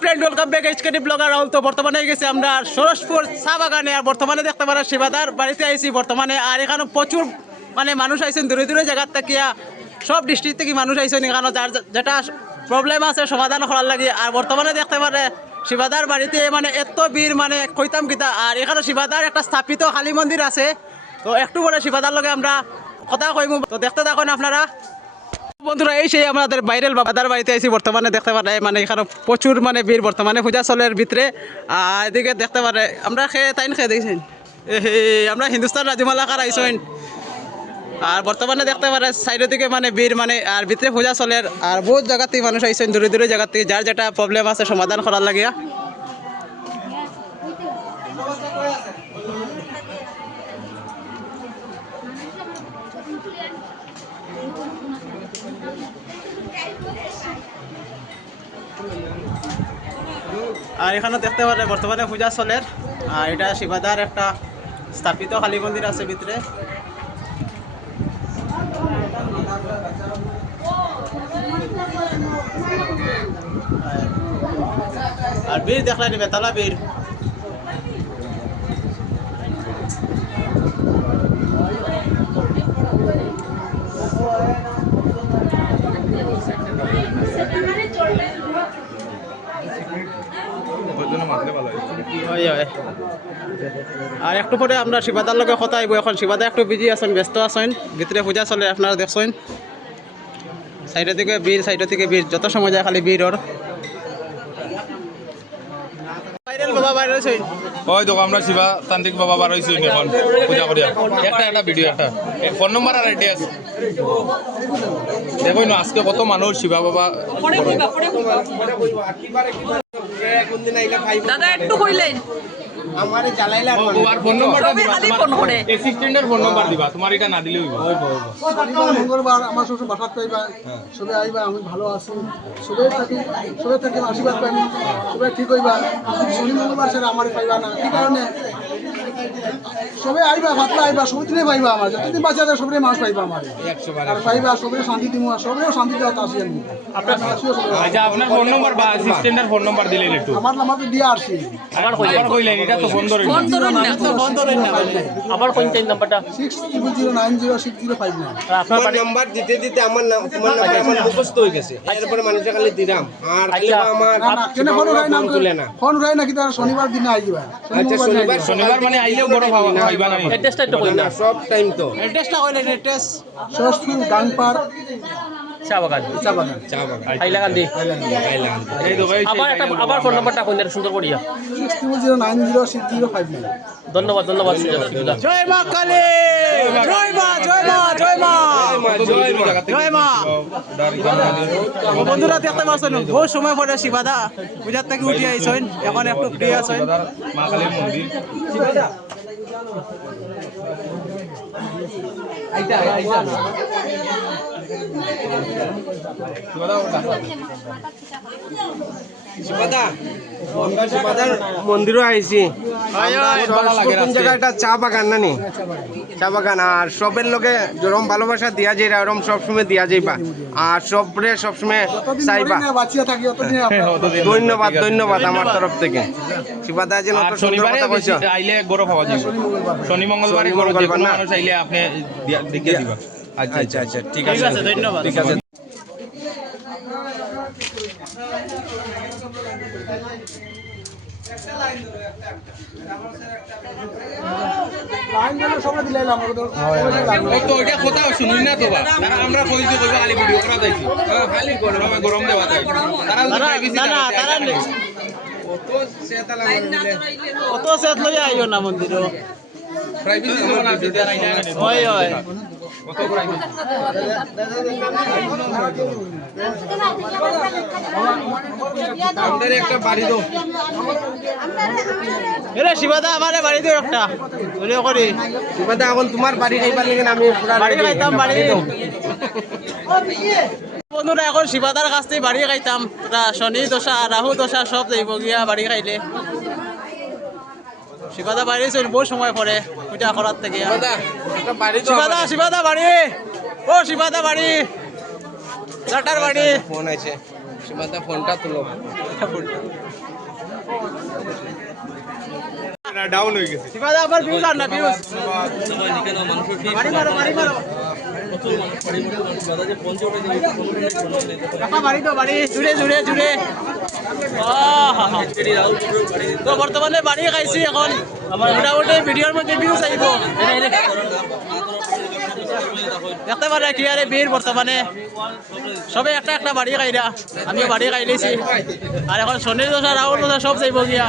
Friend welcome back HKT blogger Rahul তো বর্তমানে গেছি আমরা সরসপুর চা বাগানে। আর বর্তমানে দেখতে পারা শিবাদার বাড়িতে আইছি। বর্তমানে আর এখানে প্রচুর মানে মানুষ আইছেন। দূরে দূরে জায়গার থেকে সব ডিস্ট্রিক্ট থেকে মানুষ আইছেন এখানে। যার যেটা প্রবলেম আছে, সমাধান করার লাগে। আর বর্তমানে দেখতে পারে শিবাদার বাড়িতে মানে এত বীর মানে কইতাম কিতা। আর এখানে শিবাদার একটা স্থাপিত কালী মন্দির আছে। তো একটু পরে শিবাদার লগে আমরা কথা কইব তো দেখতে থাকুন আপনারা। বন্ধুরা, এই সেই আমাদের বাইরেল বাবাদার বাড়িতে আইছি, বর্তমানে দেখতে পারে মানে এখানে প্রচুর মানে বীর বর্তমানে, পূজা চলের ভিতরে। আর এদিকে দেখতে পারে, আমরা খেয়ে তাইন খেয়ে দেখছেন আমরা হিন্দুস্তান রাজমালা কার আইসেন আর বর্তমানে দেখতে পারে সাইডের দিকে মানে বীর মানে আর ভিতরে পূজা চলের আর বহুত জায়গাতেই মানুষ আইসেন দূরে দূরে জায়গাতে যার যেটা প্রবলেম আছে, সমাধান করার লাগিয়া। আর এখানে দেখতে পারে বর্তমানে পূজা চলের আর এটা শিবাদার একটা স্থাপিত কালী মন্দির আছে ভিতরে। আর বীর দেখলেন বেতালা বীর ওই ওই। আর একটু পরে আমরা শিবাদার লগে কথা আইব এখন। শিবাদা একটু বিজি আছেন ব্যস্ত আছেন ভিতরে পূজা চলে আপনারা দেখছেন। সাইডের দিকে বীর সাইডের দিকে বীর যত সময় যায় খালি বীর ওর। ভাইরাল বাবা ভাইরাল হইছেন। ওই দেখো আমরা শিবা তান্ত্রিক বাবা বার হয়েছি এখন পূজা করিয়া। একটা একটা ভিডিও একটা। ফোন নম্বর আর অ্যাড্রেস দেখো আজকে কত মানুষ শিবা বাবা দাদা একটু কইলেন। আর ফোন নম্বরটা দিবা খালি ফোন করে। অ্যাসিস্ট্যান্টের ফোন নাম্বার দিবা তোমার এটা না দিলেই হইবো। মঙ্গলবার আমার শ্বশুর বাসাত কইবা সবে আইবা আমি ভালো আছি। সবে থাকি সবে থাকি আশীর্বাদ পাইনি। সবে ঠিক হইবা। শনি মঙ্গলবার সেটা আমার পাইবা না। কি কারণে? সবে আইবা ভাতলা আইবা সবে দিনে পাইবা আমার। যতদিন বাঁচা যায় সবে মানুষ পাইবা আমার। আর পাইবা সবে শান্তি দিমু আর সবেও শান্তি দেওয়া আসি আমি আপনার আচ্ছা আপনার ফোন নম্বর বা অ্যাসিস্ট্যান্টের ফোন নম্বর দিলেন একটু। আমার নামাকে দিয়ে আসছি আবার কইলেন এটা তো ফোন ধরে ফোন ধরুন না তো ফোন ধরেন না। আবার কোন চাই নাম্বারটা six triple zero nine zero six zero five nine আর আপনার বাড়ি নাম্বার দিতে দিতে আমার নাম তোমার নাম্বার আমার মুখস্থ হয়ে গেছে। এরপরে মানুষের খালি দিলাম। আর আচ্ছা। আমার কেন ফোন উঠাই না ফোন উঠাই না। কি তার? শনিবার দিনে আইবা। আচ্ছা শনিবার শনিবার মানে আইলেও বড় ভাবা না। অ্যাড্রেসটা একটু কই না। সব টাইম তো। অ্যাড্রেসটা কইলে অ্যাড্রেস সরস্বতী গাংপার। চা বাগান। চা বাগান। চা বাগান। হাইলাকান্দি। খাইলাম এই দেখো এই আবার একটা আবার ফোন নাম্বারটা কই সুন্দর করিয়া। ধন্যবাদ ধন্যবাদ জয় মা কালী! জয় মা বন্ধুরা দেখতে পাচ্ছেন বহু সময় পরে শিবাদা। পূজার থেকে উঠে আইসেন এখন একটু ফ্রি আছেন। মন্দির। মন্দিরও আইছি। কোন জায়গায় একটা চা বাগান নানি? চা বাগান। আর সবের লোকে যেরকম ভালোবাসা দিয়া যায় এরকম সবসময় দিয়া যাইবা। আর সবরে সবসময় চাইবা। থাকি অতদিন ধন্যবাদ ধন্যবাদ আমার তরফ থেকে। শিবাদা শনিবারে কথা কইছো। বেশি আইলে পাওয়া যাবে শনি মঙ্গলবারে না। মানুষ আইলে আপনি দিয়া- দিবা। আচ্ছা আচ্ছা আচ্ছা ঠিক ঠিক আছে। ধন্যবাদ। ঠিক আছে। লাইন গেলে সবাই দিলাইলাম ও তো ওইটা কথা শুনুন না তো বা। তারা আমরা কই দিতে কইবা খালি ভিডিও করা যাইছি হ্যাঁ খালি গরম গরম দেওয়া যায় তারা যদি তারা- প্রাইভেসি না না থাকে, তারা তারা অত সেত লই আইও না এটা হয় হয়। কত একটা বাড়ি দাও। এরে শিবাদা আমারে বাড়ি দিও একটা। বলিও করি। শিবাদা এখন তোমার বাড়ি খাইবার লেগে আমি বাড়ি খাইতাম বাড়ি। বন্ধুরা এখন শিবাদার কাছ থেকে বাড়ি খাইতাম। শনি দশা রাহু দশা সব যাইব গিয়া বাড়ি খাইলে। শিবাদা বাড়ি চল বহু সময় পরে পূজা করার থেকে। শিবাদা শিবাদা শিবাদা বাড়ি। ও শিবাদা বাড়ি। চাটার বাড়ি। ফোন আছে। শিবাদা ফোনটা তুলো। ডাউন হয়ে গেছে। শিবাদা আবার ভিউজ আর না ভিউজ বাড়ি মারো বাড়ি মারো। বাড়ি তো বাড়ি। জুড়ে জুড়ে জুড়ে। তো বর্তমানে বাড়ি খাইছি এখন। মোটামুটি ভিডিওর মধ্যে ভিউজ আহিব। কি আরে বীর বর্তমানে সবে একটা একটা বাড়ি খাইরা আমি বাড়ি খাই আর এখন শনির দশা রাহুল দশা সব যাইব গিয়া।